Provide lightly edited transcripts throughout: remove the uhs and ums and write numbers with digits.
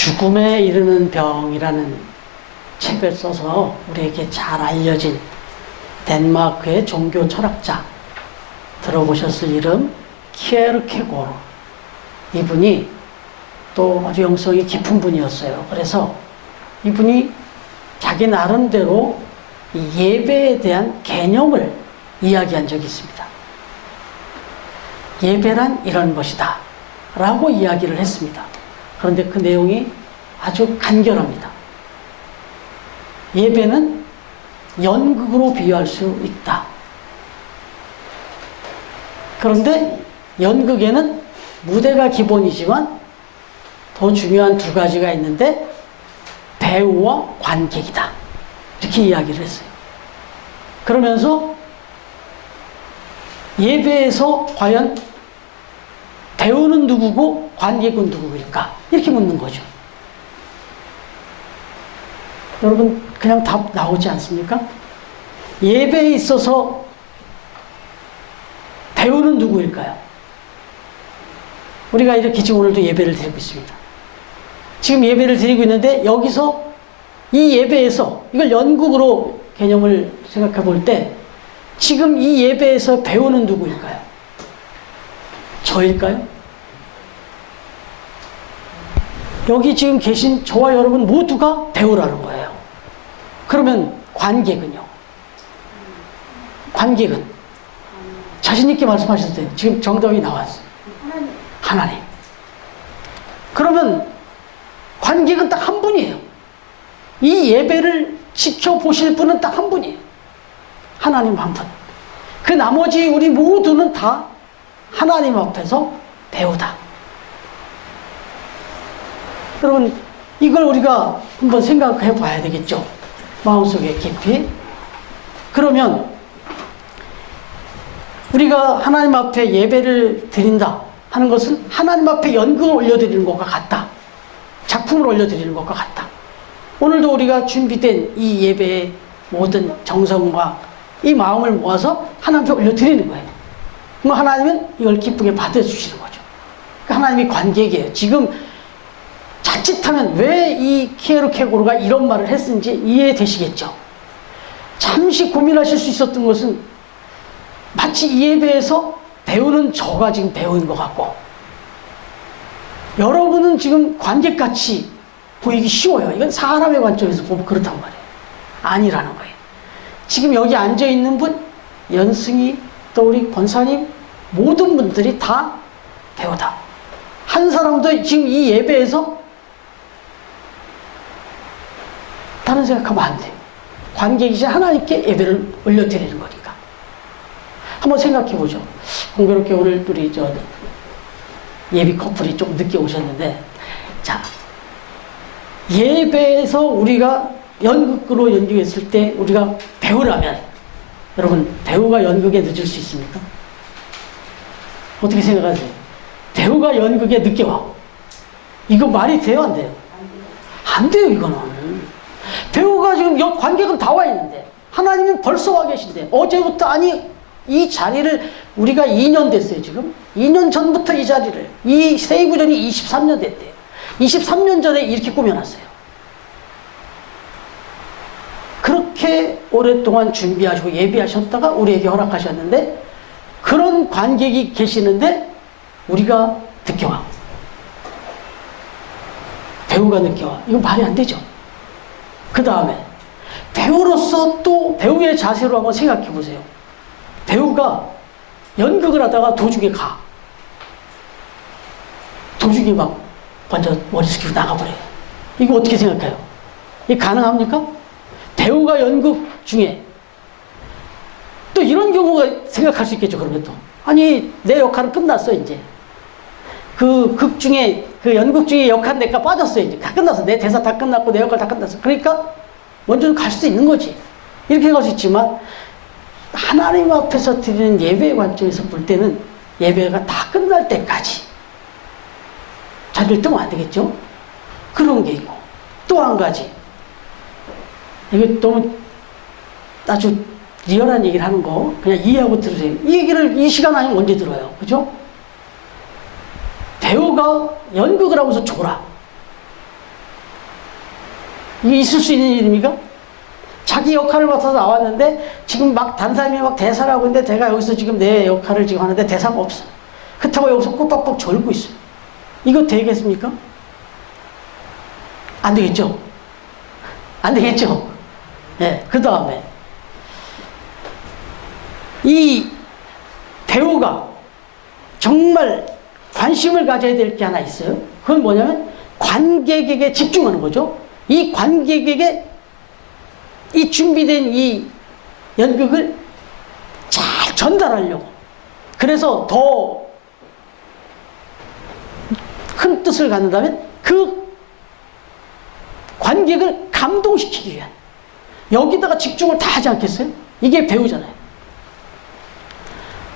죽음에 이르는 병이라는 책을 써서 우리에게 잘 알려진 덴마크의 종교 철학자, 들어보셨을 이름 키에르케고르. 이분이 또 아주 영성이 깊은 분이었어요. 그래서 이분이 자기 나름대로 이 예배에 대한 개념을 이야기한 적이 있습니다. 예배란 이런 것이다 라고 이야기를 했습니다. 그런데 그 내용이 아주 간결합니다. 예배는 연극으로 비유할 수 있다. 그런데 연극에는 무대가 기본이지만 더 중요한 두 가지가 있는데 배우와 관객이다. 이렇게 이야기를 했어요. 그러면서 예배에서 과연 배우는 누구고 관객은 누구일까? 이렇게 묻는 거죠. 여러분 그냥 답 나오지 않습니까? 예배에 있어서 배우는 누구일까요? 우리가 이렇게 지금 오늘도 예배를 드리고 있습니다. 지금 예배를 드리고 있는데 여기서 이 예배에서 이걸 연극으로 개념을 생각해 볼 때 지금 이 예배에서 배우는 누구일까요? 저일까요? 여기 지금 계신 저와 여러분 모두가 배우라는 거예요. 그러면 관객은요? 관객은? 자신있게 말씀하셔도 돼요. 지금 정답이 나왔어요. 하나님. 그러면 관객은 딱 한 분이에요. 이 예배를 지켜보실 분은 딱 한 분이에요. 하나님 한 분. 그 나머지 우리 모두는 다 하나님 앞에서 배우다. 여러분 이걸 우리가 한번 생각해 봐야 되겠죠. 마음속에 깊이. 그러면 우리가 하나님 앞에 예배를 드린다 하는 것은 하나님 앞에 연극을 올려드리는 것과 같다. 작품을 올려드리는 것과 같다. 오늘도 우리가 준비된 이 예배의 모든 정성과 이 마음을 모아서 하나님 앞에 올려드리는 거예요. 그럼 하나님은 이걸 기쁘게 받아주시는 거죠. 그러니까 하나님이 관객이에요. 지금 자칫하면 왜 이 키에르케고르가 이런 말을 했는지 이해되시겠죠? 잠시 고민하실 수 있었던 것은 마치 이 예배에서 배우는 저가 지금 배우인 것 같고 여러분은 지금 관객같이 보이기 쉬워요. 이건 사람의 관점에서 보면 그렇단 말이에요. 아니라는 거예요. 지금 여기 앉아있는 분, 연승이, 또 우리 권사님 모든 분들이 다 배우다. 한 사람도 지금 이 예배에서 다른 생각하면 안 돼요. 관객이신 하나님께 예배를 올려드리는 거니까. 한번 생각해 보죠. 공교롭게 오늘 우리 예비 커플이 좀 늦게 오셨는데, 자, 예배에서 우리가 연극으로 연기했을 때 우리가 배우라면, 여러분, 배우가 연극에 늦을 수 있습니까? 어떻게 생각하세요? 배우가 연극에 늦게 와. 이거 말이 돼요, 안 돼요? 안 돼요, 이거는. 배우가 지금 관객은 다 와 있는데, 하나님은 벌써 와 계신데, 어제부터, 아니, 이 자리를 우리가 2년 됐어요, 지금. 2년 전부터 이 자리를. 이 세이브전이 23년 됐대요. 23년 전에 이렇게 꾸며놨어요. 그렇게 오랫동안 준비하시고 예비하셨다가 우리에게 허락하셨는데, 그런 관객이 계시는데, 우리가 늦게 와. 배우가 늦게 와. 이거 말이 안 되죠. 그 다음에, 배우로서 또 배우의 자세로 한번 생각해 보세요. 배우가 연극을 하다가 도중에 가. 도중에 막 먼저 머리 숙이고 나가버려요. 이거 어떻게 생각해요? 이게 가능합니까? 배우가 연극 중에 또 이런 경우가 생각할 수 있겠죠. 그러면 또 아니 내 역할은 끝났어 이제. 그 극 중에 그 연극 중에 역할 내가 빠졌어 이제. 다 끝났어. 내 대사 다 끝났고 내 역할 다 끝났어. 그러니까 먼저 갈 수도 있는 거지. 이렇게 갈 수 있지만 하나님 앞에서 드리는 예배의 관점에서 볼 때는 예배가 다 끝날 때까지 자리를 뜨면 안 되겠죠? 그런 게 있고 또 한 가지, 이게 너무 아주 리얼한 얘기를 하는 거 그냥 이해하고 들으세요. 이 얘기를 이 시간 아니면 언제 들어요? 그죠? 배우가 연극을 하고서 졸아. 이게 있을 수 있는 일입니까? 자기 역할을 맡아서 나왔는데 지금 막 다른 사람이 막 대사를 하고 있는데 제가 여기서 지금 내 역할을 지금 하는데 대사가 없어요. 그렇다고 여기서 꼬박꼬박 졸고 있어요. 이거 되겠습니까? 안 되겠죠? 안 되겠죠? 네, 그 다음에 이 배우가 정말 관심을 가져야 될 게 하나 있어요. 그건 뭐냐면 관객에게 집중하는 거죠. 이 관객에게 이 준비된 이 연극을 잘 전달하려고. 그래서 더 큰 뜻을 갖는다면 그 관객을 감동시키기 위한 여기다가 집중을 다 하지 않겠어요? 이게 배우잖아요.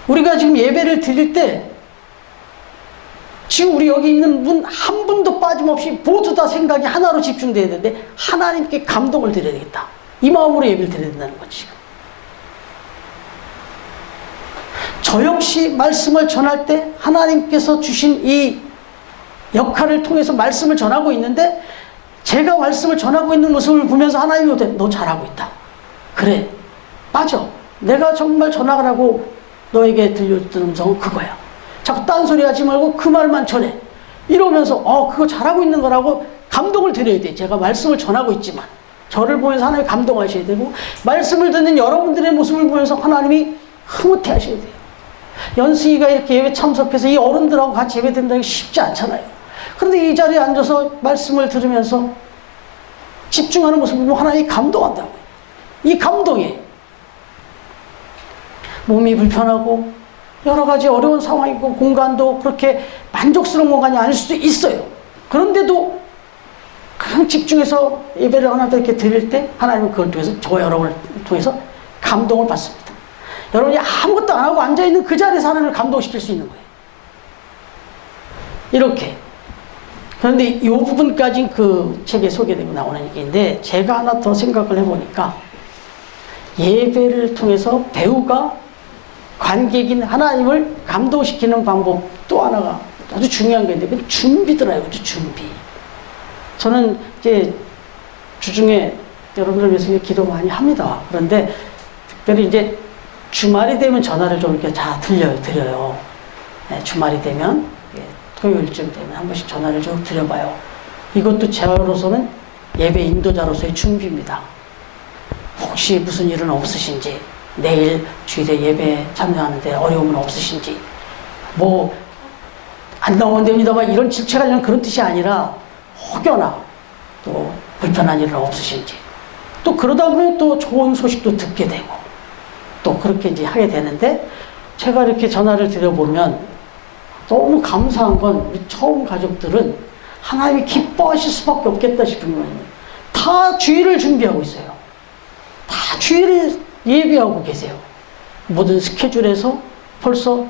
우리가 지금 예배를 드릴 때 지금 우리 여기 있는 분 한 분도 빠짐없이 모두 다 생각이 하나로 집중돼야 되는데 하나님께 감동을 드려야 되겠다. 이 마음으로 예배를 드려야 된다는 거지. 저 역시 말씀을 전할 때 하나님께서 주신 이 역할을 통해서 말씀을 전하고 있는데 제가 말씀을 전하고 있는 모습을 보면서 하나님이 너 잘하고 있다. 그래, 맞아. 내가 정말 전하라고 너에게 들려줬던 음성은 그거야. 자꾸 딴소리 하지 말고 그 말만 전해. 이러면서 그거 잘하고 있는 거라고 감동을 드려야 돼. 제가 말씀을 전하고 있지만 저를 보면서 하나님이 감동하셔야 되고 말씀을 듣는 여러분들의 모습을 보면서 하나님이 흐뭇해 하셔야 돼요. 연승이가 이렇게 예배 참석해서 이 어른들하고 같이 예배 드린다는 게 쉽지 않잖아요. 그런데 이 자리에 앉아서 말씀을 들으면서 집중하는 모습을 보면 하나님이 감동한다고요. 이 감동에 몸이 불편하고 여러 가지 어려운 상황이고 공간도 그렇게 만족스러운 공간이 아닐 수도 있어요. 그런데도 그냥 집중해서 예배를 하나님께 드릴 때 하나님은 그걸 통해서 저 여러분을 통해서 감동을 받습니다. 여러분이 아무것도 안 하고 앉아있는 그 자리에서 하나님을 감동시킬 수 있는 거예요. 이렇게. 그런데 이 부분까지 그 책에 소개되고 나오는 얘기인데 제가 하나 더 생각을 해보니까 예배를 통해서 배우가 관객인 하나님을 감동시키는 방법 또 하나가 아주 중요한 게 있는데 그건 준비더라고요. 준비. 저는 이제 주중에 여러분들 위해서 기도 많이 합니다. 그런데 특별히 이제 주말이 되면 전화를 좀 이렇게 다 드려요. 네, 주말이 되면 토요일쯤 되면 한 번씩 전화를 좀 드려봐요. 이것도 저로서는 예배 인도자로서의 준비입니다. 혹시 무슨 일은 없으신지, 내일 주일에 예배 참여하는데 어려움은 없으신지, 뭐 안 나오면 됩니다. 이런 질책하려는 그런 뜻이 아니라 혹여나 또 불편한 일은 없으신지, 또 그러다 보면 또 좋은 소식도 듣게 되고 또 그렇게 이제 하게 되는데 제가 이렇게 전화를 드려보면 너무 감사한 건 우리 처음 가족들은 하나님이 기뻐하실 수밖에 없겠다 싶은 거예요. 다 주일을 준비하고 있어요. 다 주일을 예비하고 계세요. 모든 스케줄에서 벌써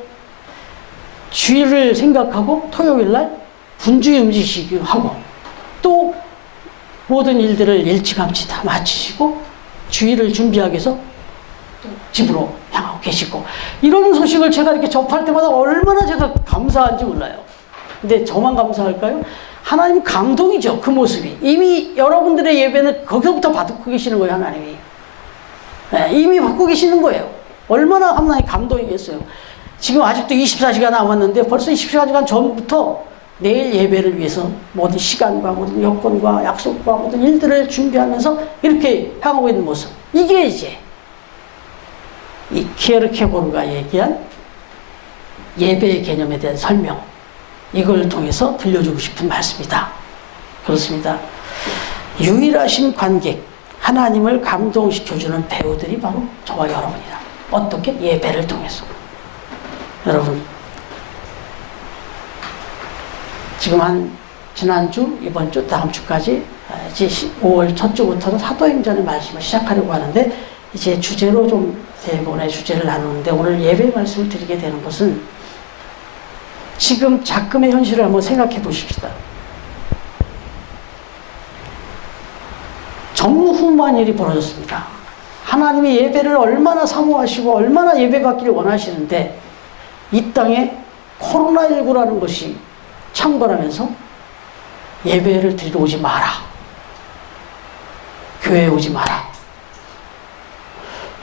주일을 생각하고 토요일 날 분주히 움직이시기도 하고 또 모든 일들을 일찌감치 다 마치시고 주일을 준비하기 위해서 집으로 향하고 계시고 이런 소식을 제가 이렇게 접할 때마다 얼마나 제가 감사한지 몰라요. 근데 저만 감사할까요? 하나님 감동이죠. 그 모습이. 이미 여러분들의 예배는 거기서부터 받고 계시는 거예요. 하나님이. 네, 이미 받고 계시는 거예요. 얼마나 하나님 감동이겠어요. 지금 아직도 24시간 남았는데 벌써 24시간 전부터 내일 예배를 위해서 모든 시간과 모든 여건과 약속과 모든 일들을 준비하면서 이렇게 향하고 있는 모습. 이게 이제 이 키에르케고르가 얘기한 예배의 개념에 대한 설명, 이걸 통해서 들려주고 싶은 말씀이다. 그렇습니다. 유일하신 관객, 하나님을 감동시켜주는 배우들이 바로 저와 여러분이다. 어떻게? 예배를 통해서. 여러분, 지금 지난주, 이번 주, 다음 주까지 이제 5월 첫 주부터는 사도행전의 말씀을 시작하려고 하는데 이제 주제로 좀 세 번의 주제를 나누는데 오늘 예배 말씀을 드리게 되는 것은 지금 작금의 현실을 한번 생각해 보십시다. 전무후무한 일이 벌어졌습니다. 하나님이 예배를 얼마나 사모하시고 얼마나 예배받기를 원하시는데 이 땅에 코로나19라는 것이 창궐하면서 예배를 드리러 오지 마라. 교회에 오지 마라.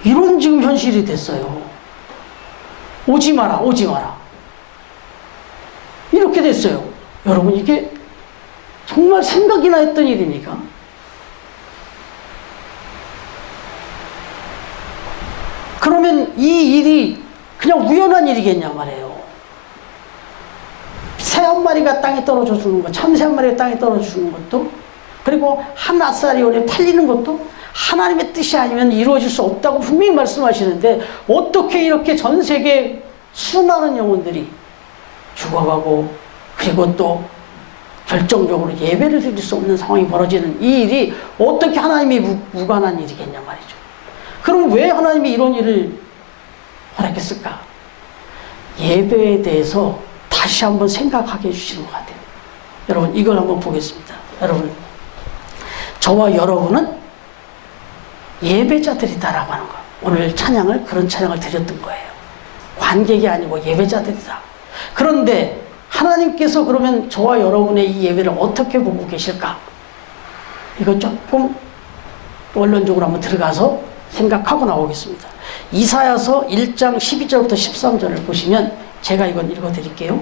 이런 지금 현실이 됐어요. 오지 마라, 오지 마라. 이렇게 됐어요. 여러분, 이게 정말 생각이나 했던 일입니까? 그러면 이 일이 그냥 우연한 일이겠냐 말이에요. 새 한 마리가 땅에 떨어져 주는 것, 참새 한 마리가 땅에 떨어져 주는 것도, 그리고 한 아사리온에 팔리는 것도 하나님의 뜻이 아니면 이루어질 수 없다고 분명히 말씀하시는데, 어떻게 이렇게 전 세계 수많은 영혼들이 죽어가고, 그리고 또 결정적으로 예배를 드릴 수 없는 상황이 벌어지는 이 일이 어떻게 하나님이 무관한 일이겠냐 말이죠. 그럼 왜 하나님이 이런 일을 허락했을까? 예배에 대해서 다시 한번 생각하게 해주시는 것 같아요. 여러분, 이걸 한번 보겠습니다. 여러분, 저와 여러분은 예배자들이다라고 하는 거예요. 오늘 찬양을, 그런 찬양을 드렸던 거예요. 관객이 아니고 예배자들이다. 그런데 하나님께서 그러면 저와 여러분의 이 예배를 어떻게 보고 계실까? 이거 조금 원론적으로 한번 들어가서 생각하고 나오겠습니다. 이사야서 1장 12절부터 13절을 보시면 제가 이건 읽어드릴게요.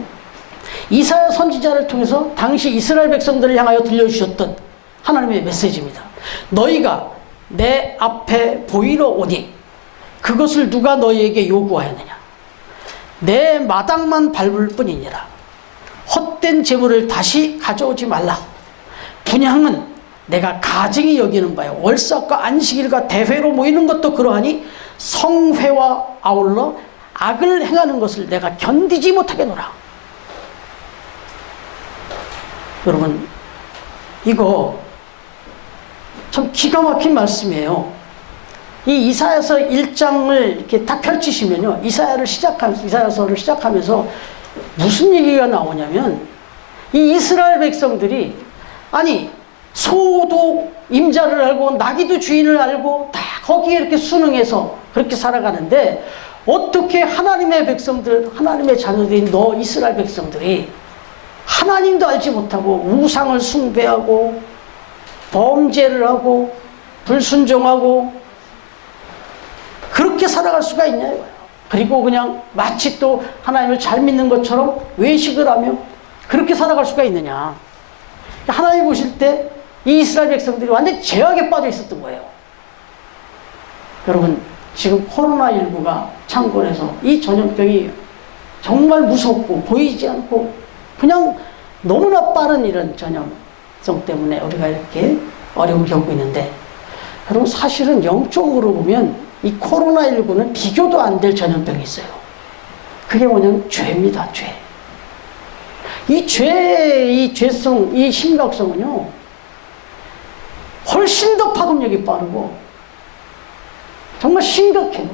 이사야 선지자를 통해서 당시 이스라엘 백성들을 향하여 들려주셨던 하나님의 메시지입니다. 너희가 내 앞에 보이러 오니 그것을 누가 너희에게 요구하였느냐? 내 마당만 밟을 뿐이니라. 헛된 재물을 다시 가져오지 말라. 분향은 내가 가증히 여기는 바요. 월삭과 안식일과 대회로 모이는 것도 그러하니 성회와 아울러 악을 행하는 것을 내가 견디지 못하겠노라. 여러분, 이거 참 기가 막힌 말씀이에요. 이 이사야서 1장을 이렇게 딱 펼치시면요, 이사야서를 시작하면서 무슨 얘기가 나오냐면, 이 이스라엘 백성들이, 아니, 소도 임자를 알고 나귀도 주인을 알고 다 거기에 이렇게 순응해서 그렇게 살아가는데, 어떻게 하나님의 백성들, 하나님의 자녀들인 너 이스라엘 백성들이 하나님도 알지 못하고 우상을 숭배하고 범죄를 하고 불순종하고 그렇게 살아갈 수가 있냐 이거예요. 그리고 그냥 마치 또 하나님을 잘 믿는 것처럼 외식을 하며 그렇게 살아갈 수가 있느냐. 하나님 보실 때 이 이스라엘 백성들이 완전히 죄악에 빠져 있었던 거예요. 여러분, 지금 코로나19가 창궐해서 이 전염병이 정말 무섭고 보이지 않고 그냥 너무나 빠른 이런 전염성 때문에 우리가 이렇게 어려움을 겪고 있는데, 여러분, 사실은 영적으로 보면 이 코로나19는 비교도 안 될 전염병이 있어요. 그게 뭐냐면 죄입니다. 죄. 이 죄성, 이 심각성은요, 훨씬 더 파급력이 빠르고 정말 심각해요.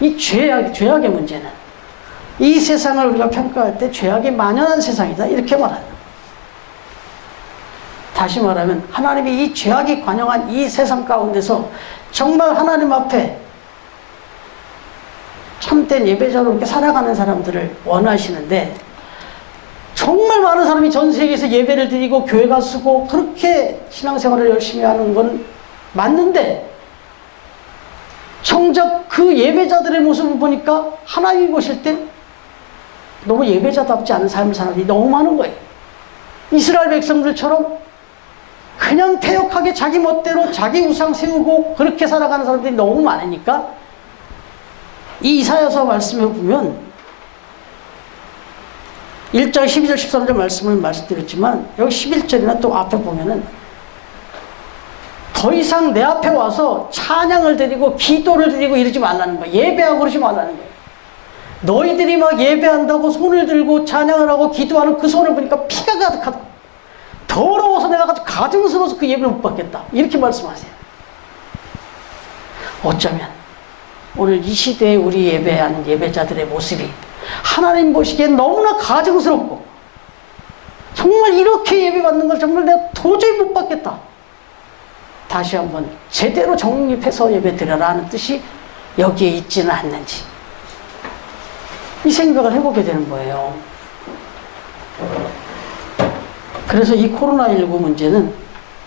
이 죄악의 문제는 이 세상을 우리가 평가할 때 죄악이 만연한 세상이다, 이렇게 말합니다. 다시 말하면 하나님이 이 죄악이 관영한 이 세상 가운데서 정말 하나님 앞에 참된 예배자로 이렇게 살아가는 사람들을 원하시는데, 정말 많은 사람이 전 세계에서 예배를 드리고 교회가 쓰고 그렇게 신앙생활을 열심히 하는 건 맞는데, 정작 그 예배자들의 모습을 보니까 하나님이 보실 때 너무 예배자답지 않은 삶을 사는 사람들이 너무 많은 거예요. 이스라엘 백성들처럼 그냥 태역하게 자기 멋대로 자기 우상 세우고 그렇게 살아가는 사람들이 너무 많으니까, 이 이사야서 말씀에 보면 1장 12절 13절 말씀을 말씀드렸지만, 여기 11절이나 또 앞에 보면은 더 이상 내 앞에 와서 찬양을 드리고 기도를 드리고 이러지 말라는 거예요. 예배하고 그러지 말라는 거예요. 너희들이 막 예배한다고 손을 들고 찬양을 하고 기도하는 그 손을 보니까 피가 가득하다. 더러워서 내가 아주 가증스러워서 그 예배를 못 받겠다. 이렇게 말씀하세요. 어쩌면 오늘 이 시대에 우리 예배하는 예배자들의 모습이 하나님 보시기엔 너무나 가증스럽고, 정말 이렇게 예배받는 걸 정말 내가 도저히 못 받겠다. 다시 한번 제대로 정립해서 예배 드려라 하는 뜻이 여기에 있지는 않는지, 이 생각을 해보게 되는 거예요. 그래서 이 코로나19 문제는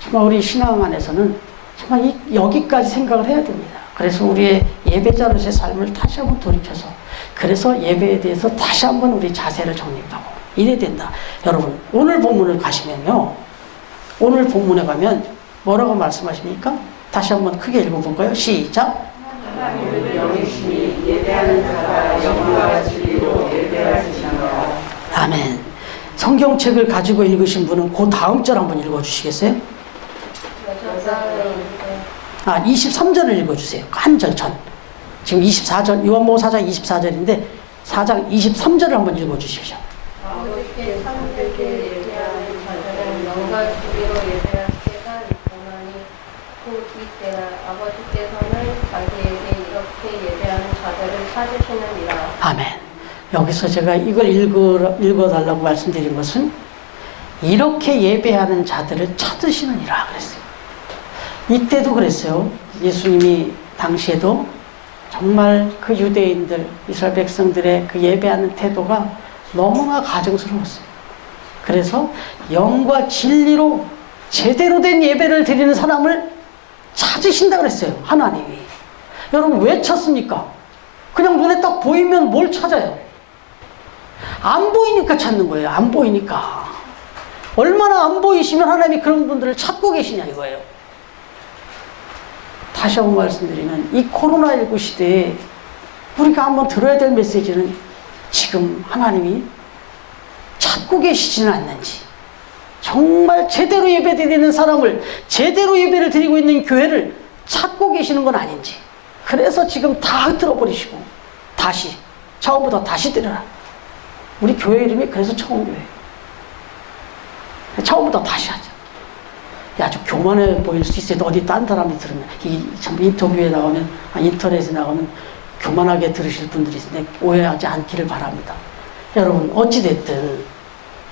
정말 우리 신앙 안에서는 정말 여기까지 생각을 해야 됩니다. 그래서 우리의 예배자로서의 삶을 다시 한번 돌이켜서, 그래서 예배에 대해서 다시 한번 우리 자세를 정립하고 이래야 된다. 여러분, 오늘 본문을 가시면요, 오늘 본문에 가면 뭐라고 말씀하십니까? 다시 한번 크게 읽어볼까요? 시작. 하나님은 영이시니 예배하는 자가 영과 진리로 예배하시니라. 아멘. 성경책을 가지고 읽으신 분은 그 다음 절 한번 읽어주시겠어요? 23절을 읽어주세요. 한 절 전. 지금 24절, 요한복음 4장 24절인데 4장 23절을 한번 읽어주십시오. 아버지께 참되게 예배하는 자들은 영과 진리로 예배할 때가 있고나니 곧 이때라 아버지께서는 자기에게 이렇게 예배하는 자들을 찾으시느니라. 아멘. 여기서 제가 이걸 읽어달라고 말씀드린 것은 이렇게 예배하는 자들을 찾으시느니라 그랬어요. 이때도 그랬어요. 예수님이 당시에도 정말 그 유대인들, 이스라엘 백성들의 그 예배하는 태도가 너무나 가증스러웠어요. 그래서 영과 진리로 제대로 된 예배를 드리는 사람을 찾으신다 그랬어요. 하나님이. 여러분, 왜 찾습니까? 그냥 눈에 딱 보이면 뭘 찾아요? 안 보이니까 찾는 거예요. 안 보이니까. 얼마나 안 보이시면 하나님이 그런 분들을 찾고 계시냐 이거예요. 다시 한번 말씀드리면 이 코로나19 시대에 우리가 한번 들어야 될 메시지는 지금 하나님이 찾고 계시지는 않는지, 정말 제대로 예배 드리는 사람을, 제대로 예배를 드리고 있는 교회를 찾고 계시는 건 아닌지, 그래서 지금 다 흐트러 버리시고 다시 처음부터 다시 드려라. 우리 교회 이름이 그래서 처음교회. 처음부터 다시 하자. 아주 교만해 보일 수 있어요. 어디 딴 사람이 들으면. 참 인터뷰에 나오면, 인터넷에 나오면 교만하게 들으실 분들이 있는데 오해하지 않기를 바랍니다. 여러분, 어찌됐든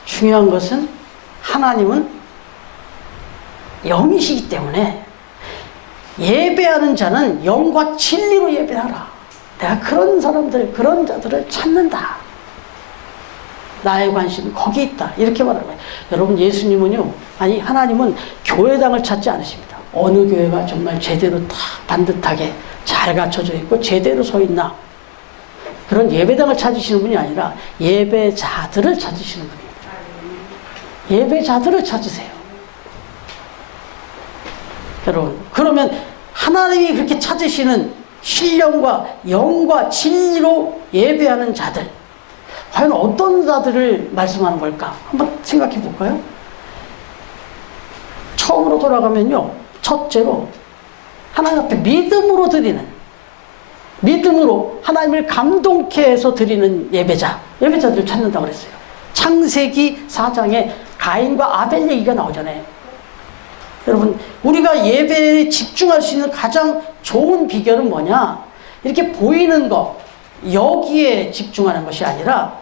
중요한 것은 하나님은 영이시기 때문에 예배하는 자는 영과 진리로 예배하라. 내가 그런 사람들, 그런 자들을 찾는다. 나의 관심은 거기 있다. 이렇게 말하는 거예요. 여러분, 예수님은요, 아니, 하나님은 교회당을 찾지 않으십니다. 어느 교회가 정말 제대로 다 반듯하게 잘 갖춰져 있고 제대로 서 있나. 그런 예배당을 찾으시는 분이 아니라 예배자들을 찾으시는 분입니다. 예배자들을 찾으세요. 여러분, 그러면 하나님이 그렇게 찾으시는 신령과 영과 진리로 예배하는 자들, 과연 어떤 자들을 말씀하는 걸까? 한번 생각해 볼까요? 처음으로 돌아가면요, 첫째로 하나님 앞에 믿음으로 드리는, 믿음으로 하나님을 감동케 해서 드리는 예배자들을 찾는다고 그랬어요. 창세기 4장에 가인과 아벨 얘기가 나오잖아요. 여러분, 우리가 예배에 집중할 수 있는 가장 좋은 비결은 뭐냐? 이렇게 보이는 것, 여기에 집중하는 것이 아니라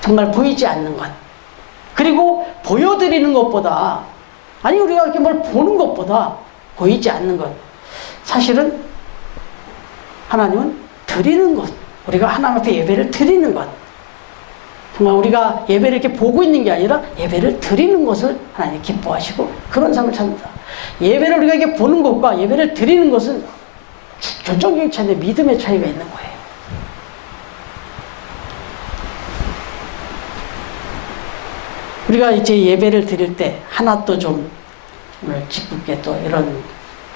정말 보이지 않는 것, 그리고 보여드리는 것보다, 아니 우리가 이렇게 뭘 보는 것보다 보이지 않는 것, 사실은 하나님은 드리는 것, 우리가 하나님 앞에 예배를 드리는 것, 정말 우리가 예배를 이렇게 보고 있는 게 아니라 예배를 드리는 것을 하나님이 기뻐하시고 그런 삶을 찾는다. 예배를 우리가 이렇게 보는 것과 예배를 드리는 것은 결정적인 차이인데 믿음의 차이가 있는 거예요. 우리가 이제 예배를 드릴 때 하나 또 좀 오늘 기쁘게 또 이런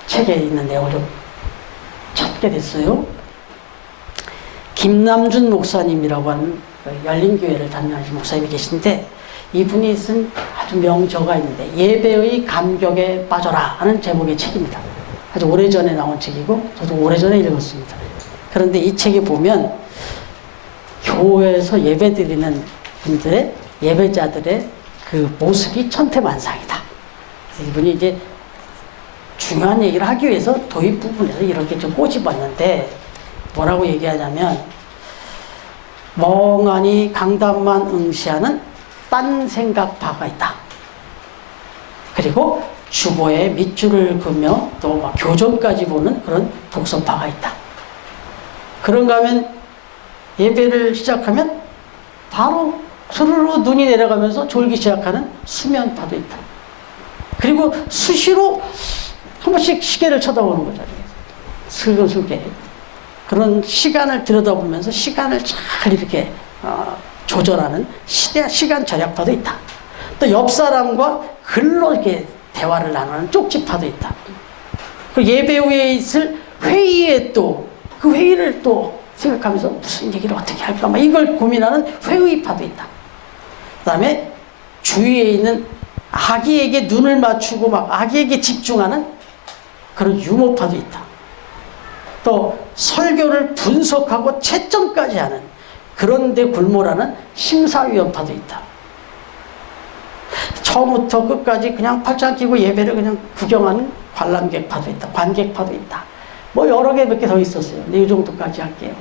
책에 있는 내용을 좀 찾게 됐어요. 김남준 목사님이라고 하는 열린교회를 담당하신 목사님이 계신데, 이분이 쓴 아주 명저가 있는데 예배의 감격에 빠져라 하는 제목의 책입니다. 아주 오래전에 나온 책이고 저도 오래전에 읽었습니다. 그런데 이 책에 보면 교회에서 예배드리는 분들의, 예배자들의 그 모습이 천태만상이다. 그래서 이분이 이제 중요한 얘기를 하기 위해서 도입 부분에서 이렇게 좀 꼬집었는데, 뭐라고 얘기하냐면, 멍하니 강단만 응시하는 딴 생각파가 있다. 그리고 주보에 밑줄을 그으며 또 막 교정까지 보는 그런 독서파가 있다. 그런가 하면 예배를 시작하면 바로 스르르 눈이 내려가면서 졸기 시작하는 수면파도 있다. 그리고 수시로 한 번씩 시계를 쳐다보는 거죠. 슬금슬게. 그런 시간을 들여다보면서 시간을 잘 이렇게 조절하는 시간 절약파도 있다. 또 옆 사람과 글로 이렇게 대화를 나누는 쪽지파도 있다. 그 예배 후에 있을 회의에 또 그 회의를 또 생각하면서 무슨 얘기를 어떻게 할까 막 이걸 고민하는 회의파도 있다. 그 다음에 주위에 있는 아기에게 눈을 맞추고 막 아기에게 집중하는 그런 유머파도 있다. 또 설교를 분석하고 채점까지 하는 그런데 굴몰하는 심사위원파도 있다. 처음부터 끝까지 그냥 팔짱 끼고 예배를 그냥 구경하는 관람객파도 있다. 관객파도 있다. 뭐 여러 개 몇 개 더 있었어요. 근데 이 정도까지 할게요.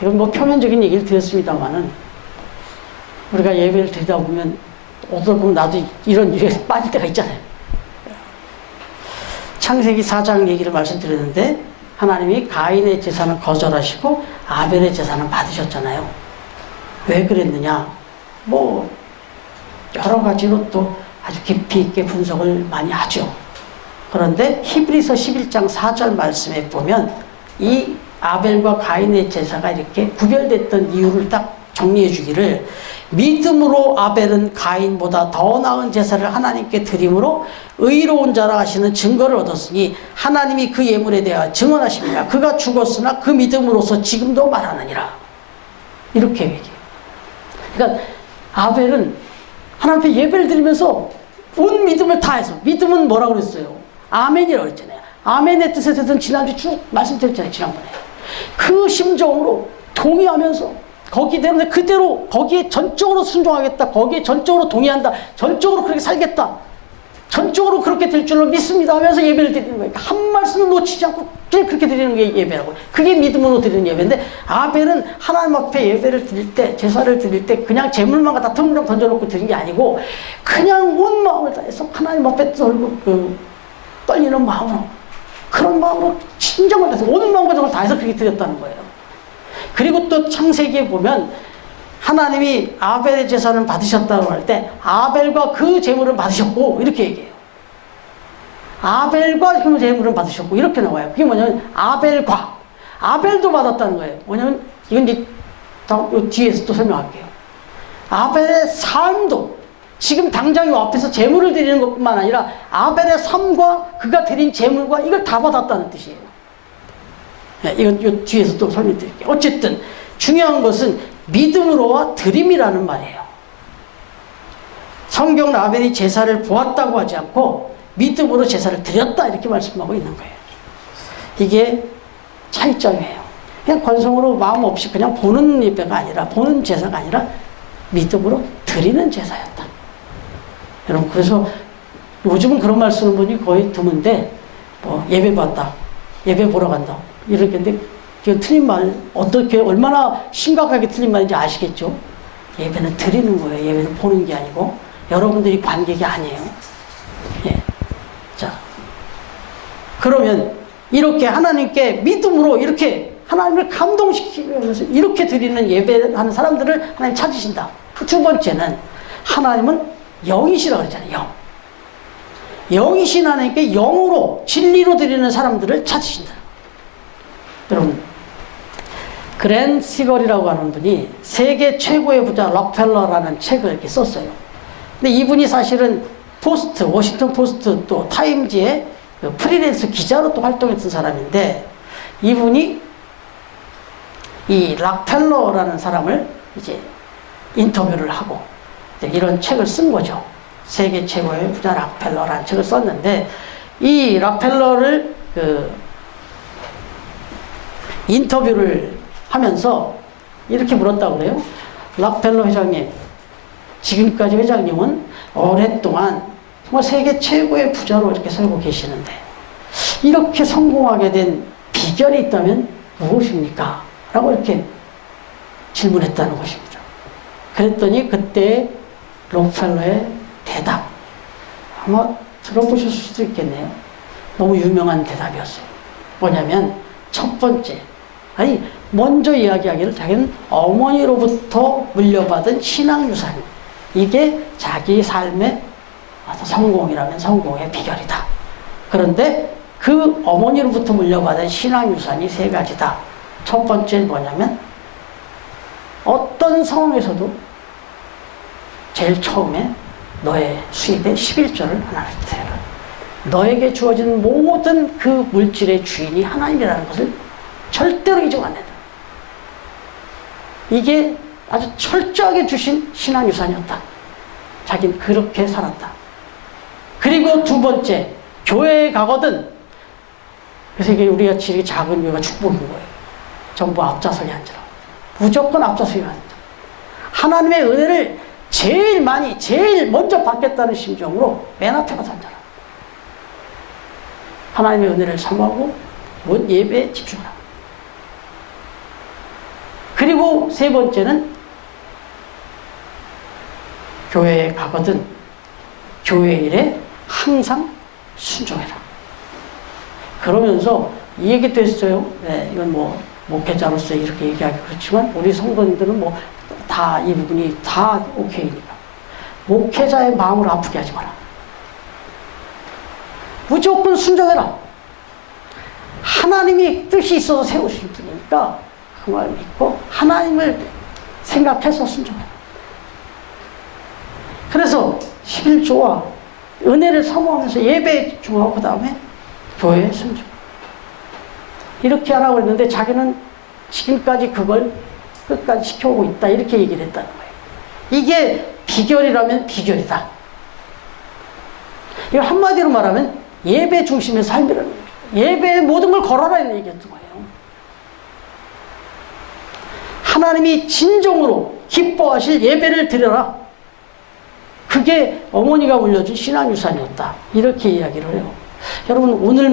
이건 뭐 표면적인 얘기를 드렸습니다만은 우리가 예배를 드리다 보면 어떨 보면 나도 이런 일에 빠질 때가 있잖아요. 창세기 4장 얘기를 말씀드렸는데 하나님이 가인의 제사는 거절하시고 아벨의 제사는 받으셨잖아요. 왜 그랬느냐? 뭐 여러 가지로 또 아주 깊이 있게 분석을 많이 하죠. 그런데 히브리서 11장 4절 말씀에 보면 이 아벨과 가인의 제사가 이렇게 구별됐던 이유를 딱 정리해 주기를 믿음으로 아벨은 가인보다 더 나은 제사를 하나님께 드림으로 의로운 자라 하시는 증거를 얻었으니 하나님이 그 예물에 대하여 증언하십니다. 그가 죽었으나 그 믿음으로서 지금도 말하느니라. 이렇게 얘기해요. 그러니까 아벨은 하나님 앞에 예배를 드리면서 온 믿음을 다해서, 믿음은 뭐라고 그랬어요? 아멘이라고 그랬잖아요. 아멘의 뜻에 대해서는 지난주 쭉 말씀드렸잖아요. 지난번에. 그 심정으로 동의하면서 그대로 거기에 전적으로 순종하겠다. 거기에 전적으로 동의한다. 전적으로 그렇게 살겠다. 전적으로 그렇게 될 줄로 믿습니다 하면서 예배를 드리는 거예요. 한 말씀을 놓치지 않고 그냥 그렇게 드리는 게 예배라고. 그게 믿음으로 드리는 예배인데 아벨은 하나님 앞에 예배를 드릴 때, 제사를 드릴 때 그냥 제물만 갖다 텅텅 던져놓고 드린 게 아니고 그냥 온 마음을 다해서 하나님 앞에 떨리는 마음으로, 그런 마음으로 진정을 다해서 온 마음과 정을 다해서 그렇게 드렸다는 거예요. 그리고 또 창세기에 보면 하나님이 아벨의 제사는 받으셨다고 할 때 아벨과 그 제물은 받으셨고 이렇게 얘기해요. 아벨과 그 제물은 받으셨고 이렇게 나와요. 그게 뭐냐면 아벨도 받았다는 거예요. 뭐냐면 이건 이제 뒤에서 또 설명할게요. 아벨의 삶도 지금 당장 이 앞에서 제물을 드리는 것뿐만 아니라 아벨의 삶과 그가 드린 제물과 이걸 다 받았다는 뜻이에요. 네, 이건 요 뒤에서 또 설명드릴게요. 어쨌든 중요한 것은 믿음으로와 드림이라는 말이에요. 성경은 아벨이 제사를 보았다고 하지 않고 믿음으로 제사를 드렸다 이렇게 말씀하고 있는 거예요. 이게 차이점이에요. 그냥 건성으로 마음 없이 그냥 보는 예배가 아니라, 보는 제사가 아니라 믿음으로 드리는 제사였다. 여러분, 그래서 요즘은 그런 말 쓰는 분이 거의 드문데 뭐 예배 봤다, 예배 보러 간다 이렇게인데 이건 틀린 말, 어떻게 얼마나 심각하게 틀린 말인지 아시겠죠? 예배는 드리는 거예요. 예배는 보는 게 아니고 여러분들이 관객이 아니에요. 예. 자, 그러면 이렇게 하나님께 믿음으로 이렇게 하나님을 감동시키면서 이렇게 드리는 예배하는 사람들을 하나님 찾으신다. 두 번째는 하나님은 영이시라고 그랬잖아요. 영이신 하나님께 영으로 진리로 드리는 사람들을 찾으신다. 여러분, 그랜 시걸이라고 하는 분이 세계 최고의 부자 록펠러라는 책을 이렇게 썼어요. 근데 이분이 사실은 워싱턴 포스트 또 타임지의 프리랜서 기자로 또 활동했던 사람인데 이분이 이 록펠러라는 사람을 이제 인터뷰를 하고 이런 책을 쓴 거죠. 세계 최고의 부자 록펠러라는 책을 썼는데 이 록펠러를 인터뷰를 하면서 이렇게 물었다고 그래요. 록펠러 회장님, 지금까지 회장님은 오랫동안 정말 세계 최고의 부자로 이렇게 살고 계시는데 이렇게 성공하게 된 비결이 있다면 무엇입니까? 라고 이렇게 질문했다는 것입니다. 그랬더니 그때 록펠러의 대답, 아마 들어보셨을 수도 있겠네요. 너무 유명한 대답이었어요. 뭐냐면 첫 번째, 아니, 먼저 이야기하기를 자기는 어머니로부터 물려받은 신앙유산, 이게 자기 삶의 성공이라면 성공의 비결이다. 그런데 그 어머니로부터 물려받은 신앙유산이 세 가지다. 첫 번째는 뭐냐면 어떤 상황에서도 제일 처음에 너의 수입의 11조를 하나님께 드려라. 너에게 주어진 모든 그 물질의 주인이 하나님이라는 것을 절대로 잊으면 안 된다. 이게 아주 철저하게 주신 신앙유산이었다. 자기는 그렇게 살았다. 그리고 두 번째, 교회에 가거든. 그래서 이게 우리가 지금 작은 교회가 축복인 거예요. 전부 앞좌석에 앉으라. 무조건 앞좌석에 앉아. 하나님의 은혜를 제일 많이, 제일 먼저 받겠다는 심정으로 맨 앞에 가서 앉아라. 하나님의 은혜를 사모하고 예배에 집중하라. 그리고 세 번째는 교회에 가거든 교회 일에 항상 순종해라. 그러면서 이 얘기도 했어요. 네, 이건 뭐 목회자로서 이렇게 얘기하기 그렇지만 우리 성도님들은 뭐 다 이 부분이 다 오케이니까 목회자의 마음을 아프게 하지 마라. 무조건 순종해라. 하나님이 뜻이 있어서 세우신 분이니까 그 말 믿고 하나님을 생각해서 순종해라. 그래서 11조와 은혜를 사모하면서 예배에 집중하고 그 다음에 교회에 순종. 이렇게 하라고 했는데 자기는 지금까지 그걸 끝까지 지켜오고 있다. 이렇게 얘기를 했다는 거예요. 이게 비결이라면 비결이다. 이거 한마디로 말하면 예배 중심의 삶이라는 거예요. 예배에 모든 걸 걸어라 이런 얘기였던 거예요. 하나님이 진정으로 기뻐하실 예배를 드려라. 그게 어머니가 물려준 신앙유산이었다. 이렇게 이야기를 해요. 여러분, 오늘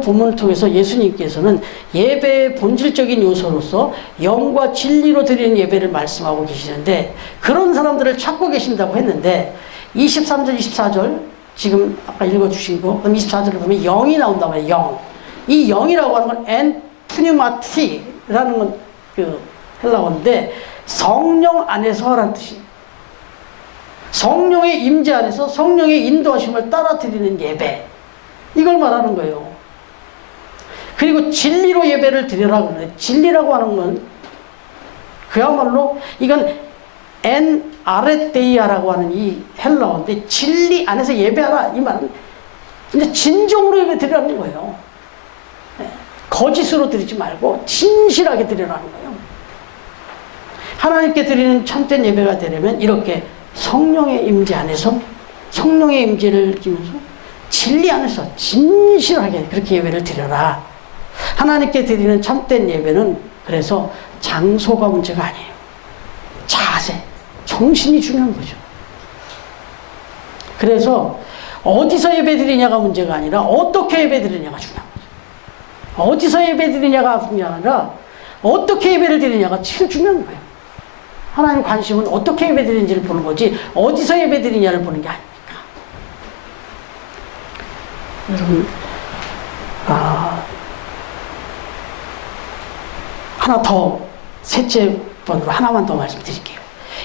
본문을 통해서 예수님께서는 예배의 본질적인 요소로서 영과 진리로 드리는 예배를 말씀하고 계시는데 그런 사람들을 찾고 계신다고 했는데 23절, 24절 지금 아까 읽어주신 거, 그럼 24절을 보면 영이 나온단 말이에요. 영. 이 영이라고 하는 건 엔푸뉴마티라는 건 그 헬라어인데 성령 안에서 하라는 뜻이에요. 성령의 임재 안에서 성령의 인도하심을 따라 드리는 예배. 이걸 말하는 거예요. 그리고 진리로 예배를 드리라고 그러는데 진리라고 하는 건 그야말로 이건 엔 아레데이아라고 하는 이 헬라어인데 진리 안에서 예배하라 이 말은 근데 진정으로 예배 드리라는 거예요. 거짓으로 드리지 말고 진실하게 드리라는 거예요. 하나님께 드리는 참된 예배가 되려면 이렇게 성령의 임재 안에서 성령의 임재를 느끼면서 진리 안에서 진실하게 그렇게 예배를 드려라. 하나님께 드리는 참된 예배는 그래서 장소가 문제가 아니에요. 자세, 정신이 중요한 거죠. 그래서 어디서 예배 드리냐가 문제가 아니라 어떻게 예배 드리냐가 중요한 거죠. 어디서 예배 드리냐가 중요한 아니라 어떻게 예배를 드리냐가 제일 중요한 거예요. 하나님 관심은 어떻게 예배 드리는지를 보는 거지 어디서 예배 드리냐를 보는 게 아닙니다. 여러분, 하나 더, 셋째 번으로 하나만 더 말씀드릴게요.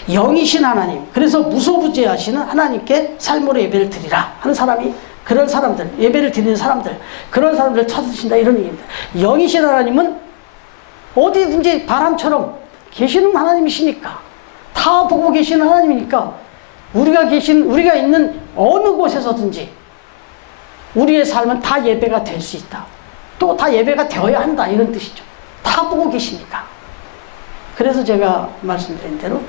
영이신 하나님, 그래서 무소부재하시는 하나님께 삶으로 예배를 드리라 하는 사람이, 그런 사람들, 예배를 드리는 사람들, 그런 사람들을 찾으신다 이런 얘기입니다. 영이신 하나님은 어디든지 바람처럼 계시는 하나님이시니까, 다 보고 계시는 하나님이니까, 우리가 있는 어느 곳에서든지 우리의 삶은 다 예배가 될 수 있다. 또 다 예배가 되어야 한다. 이런 뜻이죠. 다 보고 계시니까. 그래서 제가 말씀드린 대로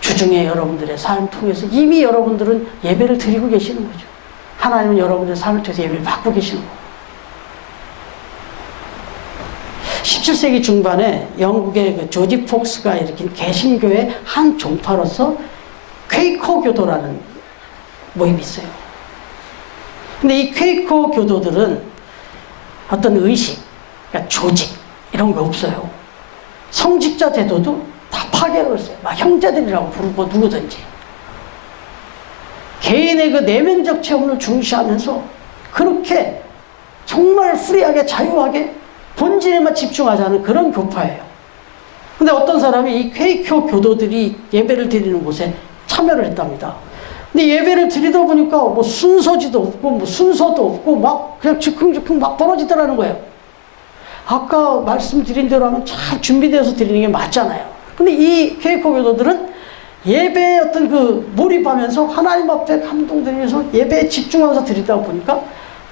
주중에 여러분들의 삶 통해서 이미 여러분들은 예배를 드리고 계시는 거죠. 하나님은 여러분들의 삶을 통해서 예배를 받고 계시는 거고. 17세기 중반에 영국의 그 조지 폭스가 일으킨 개신교의 한 종파로서 퀘이커 교도라는 모임이 있어요. 근데 이 퀘이커 교도들은 어떤 의식, 그러니까 조직 이런 게 없어요. 성직자 제도도 다 파괴를 했어요. 막 형제들이라고 부르고 누구든지. 개인의 그 내면적 체험을 중시하면서 그렇게 정말 프리하게 자유하게 본질에만 집중하자는 그런 교파예요. 근데 어떤 사람이 이 퀘이커 교도들이 예배를 드리는 곳에 참여를 했답니다. 근데 예배를 드리다 보니까 뭐 순서지도 없고 뭐 순서도 없고 막 그냥 즉흥즉흥 막 벌어지더라는 거예요. 아까 말씀드린 대로 하면 잘 준비되어서 드리는 게 맞잖아요. 근데 이 퀘이커 교도들은 예배에 어떤 그 몰입하면서 하나님 앞에 감동되면서 예배에 집중하면서 드리다 보니까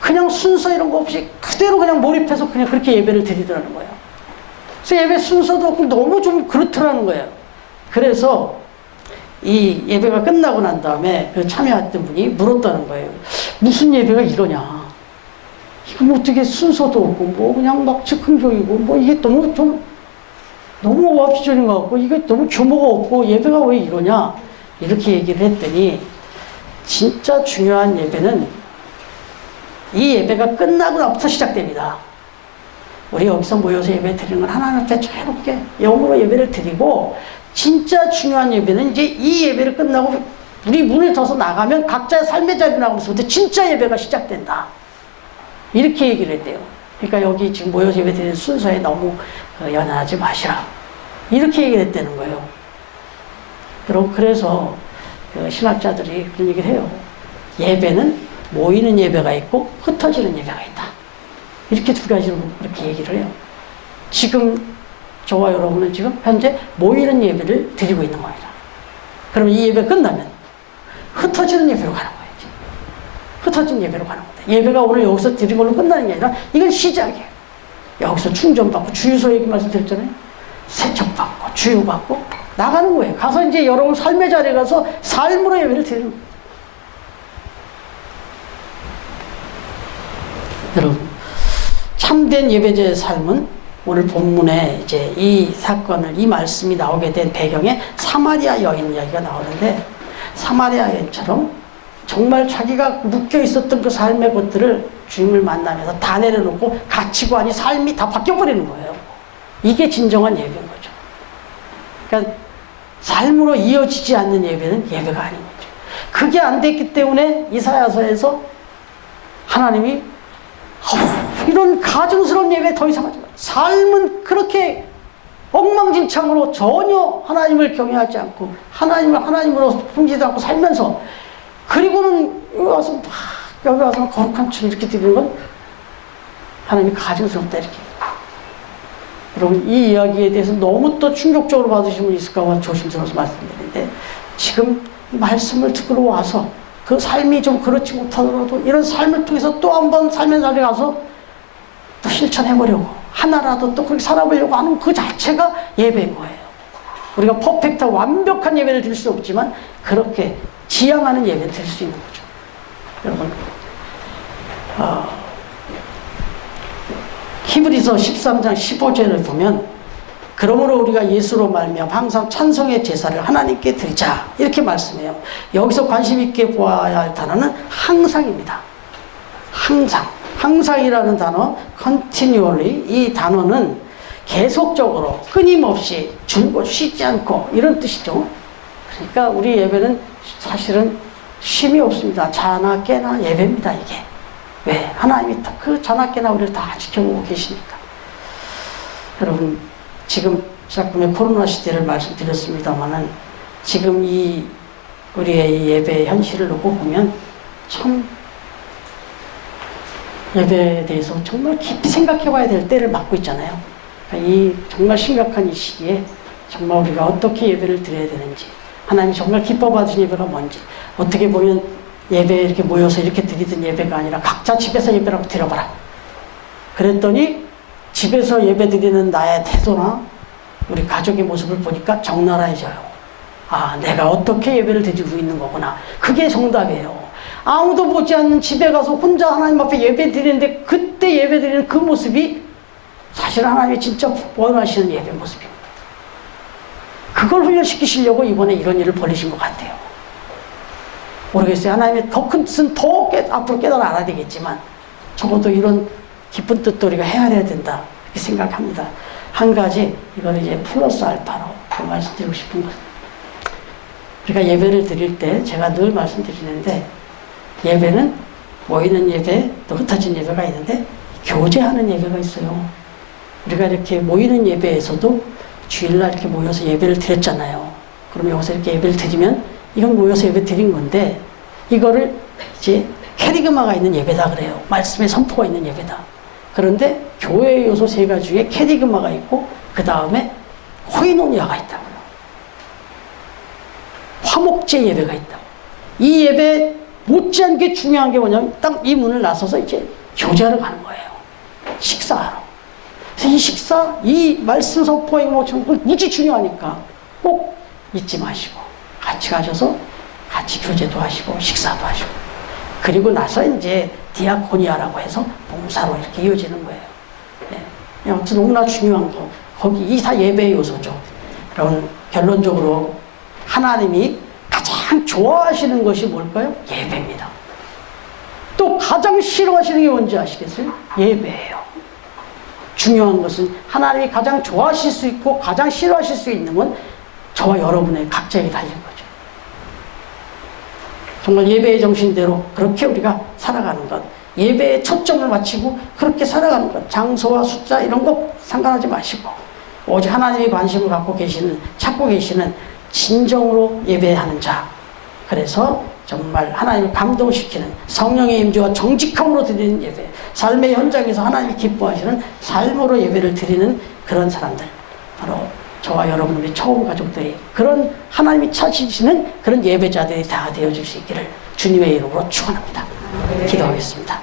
그냥 순서 이런 거 없이 그대로 그냥 몰입해서 그냥 그렇게 예배를 드리더라는 거예요. 그래서 예배 순서도 없고 너무 좀 그렇더라는 거예요. 그래서 이 예배가 끝나고 난 다음에 그 참여했던 분이 물었다는 거예요. 무슨 예배가 이러냐. 이거 뭐 어떻게 순서도 없고 뭐 그냥 막 즉흥적이고 뭐 이게 너무 오합지졸인 것 같고 이게 너무 규모가 없고 예배가 왜 이러냐. 이렇게 얘기를 했더니 진짜 중요한 예배는 이 예배가 끝나고 나부터 시작됩니다. 우리 여기서 모여서 예배 드리는 건 하나님 앞에 자유롭게 영으로 예배를 드리고 진짜 중요한 예배는 이제 이 예배를 끝나고 우리 문을 져서 나가면 각자의 삶의 자리로 나가면서부터 진짜 예배가 시작된다. 이렇게 얘기를 했대요. 그러니까 여기 지금 모여서 예배 드리는 순서에 너무 연연하지 마시라. 이렇게 얘기를 했다는 거예요. 그래서 신학자들이 그런 얘기를 해요. 예배는 모이는 예배가 있고 흩어지는 예배가 있다. 이렇게 두 가지로 그렇게 얘기를 해요. 지금 저와 여러분은 지금 현재 모이는 예배를 드리고 있는 겁니다. 그러면 이 예배 끝나면 흩어지는 예배로 가는 거예요. 흩어진 예배로 가는 겁니다. 예배가 오늘 여기서 드린 걸로 끝나는 게 아니라 이건 시작이에요. 여기서 충전받고 주유소 얘기 말씀드렸잖아요. 세척받고 주유받고 나가는 거예요. 가서 이제 여러분 삶의 자리에 가서 삶으로 예배를 드리는 거예요. 여러분, 참된 예배자의 삶은 오늘 본문에 이제 이 사건을, 이 말씀이 나오게 된 배경에 사마리아 여인 이야기가 나오는데, 사마리아 여인처럼 정말 자기가 묶여 있었던 그 삶의 것들을 주님을 만나면서 다 내려놓고 가치관이, 삶이 다 바뀌어버리는 거예요. 이게 진정한 예배인 거죠. 그러니까 삶으로 이어지지 않는 예배는 예배가 아닌 거죠. 그게 안 됐기 때문에 이사야서에서 하나님이 이런 가증스러운 예배 더 이상 하지 마. 삶은 그렇게 엉망진창으로 전혀 하나님을 경외하지 않고 하나님을 하나님으로 품지도 않고 살면서, 그리고는 여기 와서 거룩한 춤 이렇게 드리는 건 하나님이 가증스럽다 이렇게. 여러분, 이 이야기에 대해서 너무 또 충격적으로 받으신 분이 있을까 봐 조심스러워서 말씀드리는데, 지금 말씀을 듣고 와서 그 삶이 좀 그렇지 못하더라도 이런 삶을 통해서 또 한 번 삶의 자리에 가서 또 실천해보려고, 하나라도 또 그렇게 살아보려고 하는 그 자체가 예배인 거예요. 우리가 퍼펙트하고 완벽한 예배를 드릴 수 없지만 그렇게 지향하는 예배를 드릴 수 있는 거죠. 여러분, 히브리서 13장 15절을 보면, 그러므로 우리가 예수로 말미암아 항상 찬송의 제사를 하나님께 드리자 이렇게 말씀해요. 여기서 관심 있게 보아야 할 단어는 항상입니다. 항상이라는 단어, continually, 이 단어는 계속적으로 끊임없이 줄곧 쉬지 않고 이런 뜻이죠. 그러니까 우리 예배는 사실은 쉼이 없습니다. 자나 깨나 예배입니다. 이게 왜? 하나님이 그 자나 깨나 우리를 다 지켜보고 계시니까. 여러분, 지금 작품의 코로나 시대를 말씀드렸습니다만은, 지금 이 우리의 이 예배의 현실을 놓고 보면 참 예배에 대해서 정말 깊이 생각해 봐야 될 때를 맞고 있잖아요. 그러니까 이 정말 심각한 이 시기에 정말 우리가 어떻게 예배를 드려야 되는지, 하나님이 정말 기뻐 받으신 예배가 뭔지, 어떻게 보면 예배에 이렇게 모여서 이렇게 드리던 예배가 아니라 각자 집에서 예배라고 드려봐라. 그랬더니 집에서 예배 드리는 나의 태도나 우리 가족의 모습을 보니까 적나라해져요. 아, 내가 어떻게 예배를 드리고 있는 거구나. 그게 정답이에요. 아무도 보지 않는 집에 가서 혼자 하나님 앞에 예배 드리는데, 그때 예배 드리는 그 모습이 사실 하나님이 진짜 원하시는 예배 모습입니다. 그걸 훈련시키시려고 이번에 이런 일을 벌이신 것 같아요. 모르겠어요. 하나님의 더 큰 뜻은 앞으로 깨달아 알아야 되겠지만, 적어도 이런 기쁜 뜻도 우리가 헤아려야 된다 이렇게 생각합니다. 한 가지, 이거는 이제 플러스 알파로 말씀드리고 싶은 것. 우리가 예배를 드릴 때 제가 늘 말씀드리는데, 예배는 모이는 예배, 또 흩어진 예배가 있는데 교제하는 예배가 있어요. 우리가 이렇게 모이는 예배에서도 주일날 이렇게 모여서 예배를 드렸잖아요. 그럼 여기서 이렇게 예배를 드리면 이건 모여서 예배 드린 건데 이거를 이제 캐리그마가 있는 예배다 그래요. 말씀의 선포가 있는 예배다. 그런데 교회의 요소 세 가지 중에 캐리그마가 있고 그 다음에 코이노니아가 있다고요. 화목제 예배가 있다고. 이 예배 못지않게 중요한 게 뭐냐면 딱 이 문을 나서서 이제 교제하러 가는 거예요. 식사하러. 그래서 이 식사, 이 말씀 선포의 뭐처럼 무지 중요하니까 꼭 잊지 마시고 같이 가셔서 같이 교제도 하시고 식사도 하시고 그리고 나서 이제 디아코니아라고 해서 봉사로 이렇게 이어지는 거예요. 네. 아무튼 너무나 중요한 거. 거기 이 다 예배의 요소죠. 그럼 결론적으로 하나님이 가장 좋아하시는 것이 뭘까요? 예배입니다. 또 가장 싫어하시는 게 뭔지 아시겠어요? 예배예요. 중요한 것은 하나님이 가장 좋아하실 수 있고 가장 싫어하실 수 있는 건 저와 여러분의 각자에게 달린 거죠. 정말 예배의 정신대로 그렇게 우리가 살아가는 것, 예배에 초점을 맞추고 그렇게 살아가는 것, 장소와 숫자 이런 거 상관하지 마시고 오직 하나님이 관심을 갖고 계시는, 찾고 계시는 진정으로 예배하는 자. 그래서 정말 하나님을 감동시키는 성령의 임재와 정직함으로 드리는 예배, 삶의 현장에서 하나님이 기뻐하시는 삶으로 예배를 드리는 그런 사람들, 바로 저와 여러분 우리 처음 가족들이 그런 하나님이 찾으시는 그런 예배자들이 다 되어줄 수 있기를 주님의 이름으로 축원합니다. 기도하겠습니다.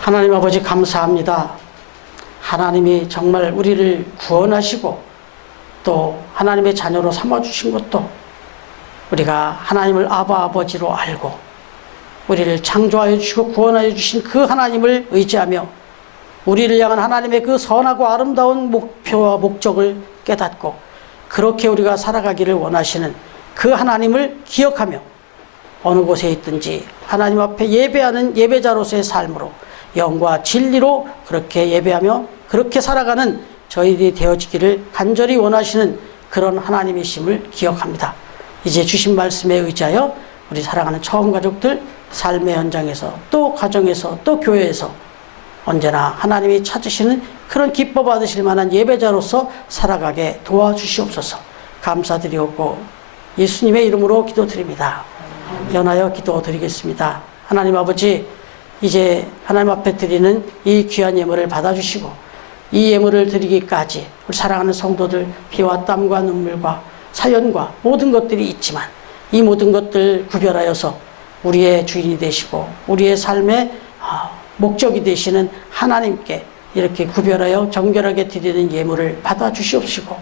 하나님 아버지 감사합니다. 하나님이 정말 우리를 구원하시고 또 하나님의 자녀로 삼아주신 것도 우리가 하나님을 아바 아버지로 알고 우리를 창조하여 주시고 구원하여 주신 그 하나님을 의지하며 우리를 향한 하나님의 그 선하고 아름다운 목표와 목적을 깨닫고 그렇게 우리가 살아가기를 원하시는 그 하나님을 기억하며 어느 곳에 있든지 하나님 앞에 예배하는 예배자로서의 삶으로 영과 진리로 그렇게 예배하며 그렇게 살아가는 저희들이 되어지기를 간절히 원하시는 그런 하나님이심을 기억합니다. 이제 주신 말씀에 의지하여 우리 사랑하는 처음 가족들 삶의 현장에서 또 가정에서 또 교회에서 언제나 하나님이 찾으시는 그런 기뻐 받으실 만한 예배자로서 살아가게 도와주시옵소서. 감사드리옵고 예수님의 이름으로 기도드립니다. 연하여 기도드리겠습니다. 하나님 아버지, 이제 하나님 앞에 드리는 이 귀한 예물을 받아주시고 이 예물을 드리기까지 우리 사랑하는 성도들 피와 땀과 눈물과 사연과 모든 것들이 있지만 이 모든 것들 구별하여서 우리의 주인이 되시고 우리의 삶의 목적이 되시는 하나님께 이렇게 구별하여 정결하게 드리는 예물을 받아주시옵시고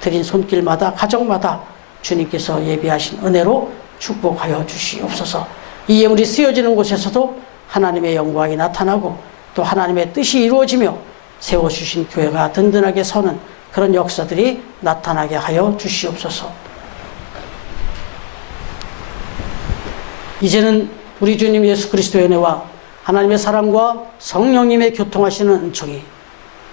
드린 손길마다 가정마다 주님께서 예비하신 은혜로 축복하여 주시옵소서. 이 예물이 쓰여지는 곳에서도 하나님의 영광이 나타나고 또 하나님의 뜻이 이루어지며 세워주신 교회가 든든하게 서는 그런 역사들이 나타나게 하여 주시옵소서. 이제는 우리 주님 예수 그리스도의 은혜와 하나님의 사랑과 성령님의 교통하시는 은총이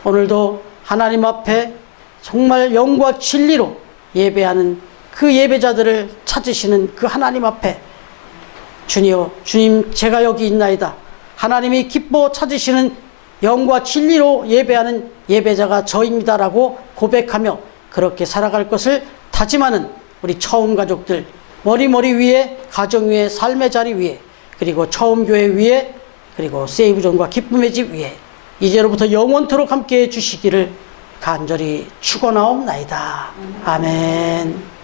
오늘도 하나님 앞에 정말 영과 진리로 예배하는 그 예배자들을 찾으시는 그 하나님 앞에 주니여, 주님 제가 여기 있나이다. 하나님이 기뻐 찾으시는 영과 진리로 예배하는 예배자가 저입니다라고 고백하며 그렇게 살아갈 것을 다짐하는 우리 처음 가족들, 머리 위에, 가정 위에, 삶의 자리 위에, 그리고 처음 교회 위에, 그리고 세이브존과 기쁨의 집 위에 이제로부터 영원토록 함께해 주시기를 간절히 축원하옵나이다. 아멘.